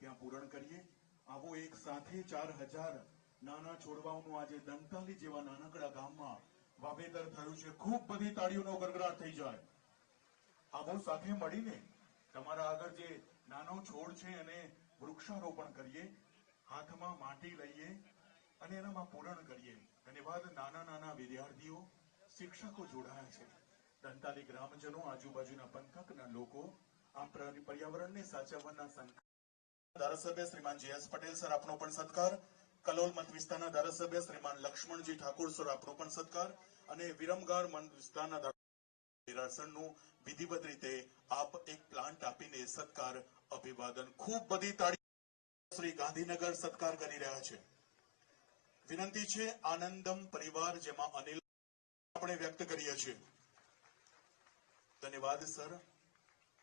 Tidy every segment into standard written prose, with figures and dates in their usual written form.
ત્યાં પૂરણ કરીએ। આવો એક સાથે 4000 નાના છોડવાઓનું આજે દંતાલી જેવા નાનકડા ગામમાં વાવેતર થયું છે। ખૂબ બધી તાળીઓનો ગડગડાટ થઈ જાય। આવો સાથે મળીને તમારા આગળ જે નાનો છોડ છે એને વૃક્ષારોપણ કરીએ, હાથમાં માટી લઈએ અને એનામાં પૂરણ કરીએ। ધન્યવાદ। નાના નાના વિદ્યાર્થીઓ, શિક્ષકો જોડાયા છે। દંતાલી ગ્રામજનો, આજુબાજુના પંથકના લોકો આ પર્યાવરણને સાચવવાના સંકલ્પ। ધારાસભ્ય શ્રીમાન જે.એસ. પટેલ સર, આપનો પણ સત્કાર। કલોલ મત વિસ્તારના ધારાસભ્ય શ્રીમાન લક્ષ્મણજી ઠાકોર સર, આપનો પણ સત્કાર। અને વિરમગાર મત વિસ્તારના નું વિધિવત રીતે આપ એક પ્લાન્ટ આપીને સત્કાર અભિવાદન। ખૂબ બધી તાળી શ્રી ગાંધીનગર સત્કાર કરી રહ્યા છે। વિનંતી છે આનંદમ પરિવાર, જેમાં અનિલ આપણે વ્યક્ત કરીએ છીએ। ધન્યવાદ સર।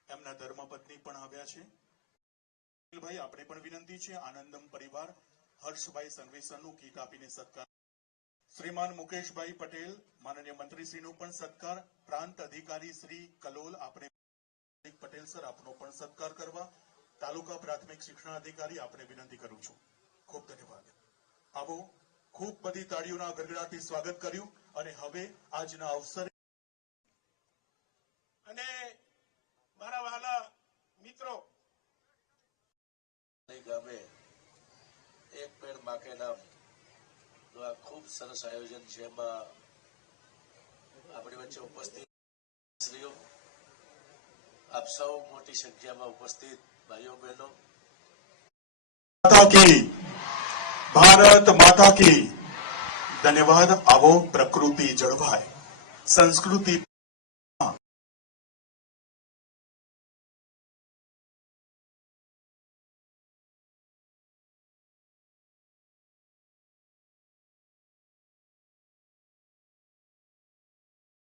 એમના ધર્મપત્ની પણ આવ્યા છે। ભાઈ, આપણે પણ વિનંતી છે આનંદમ પરિવાર હર્ષભાઈ સંઘવીસરનું કીટ આપીને સત્કાર। શ્રીમાન મુકેશભાઈ પટેલ, માનનીય મંત્રીશ્રીનું પણ સત્કાર। પ્રાંત અધિકારી શ્રી કલોલ, આપણે પટેલ સર, આપનો પણ સત્કાર કરવા। તાલુકા પ્રાથમિક શિક્ષણાધિકારી, આપણે વિનંતી કરું છું। ખૂબ ધન્યવાદ। આવો ખૂબ બધી તાળીઓના ગડગડાટથી સ્વાગત કર્યું અને હવે આજના અવસરે અને મારા વાલા મિત્રો, ગામે એક પેડ માં કે નામ આ ખૂબ સરસ આયોજન છે। એમાં આપણી વચ્ચે ઉપસ્થિત શ્રીઓ, આપ સૌ મોટી સંખ્યામાં ઉપસ્થિત ભાઈઓ બહેનો, માતા કી, ભારત માતા કી। ધન્યવાદ। આવો પ્રકૃતિ જળવાય, સંસ્કૃતિ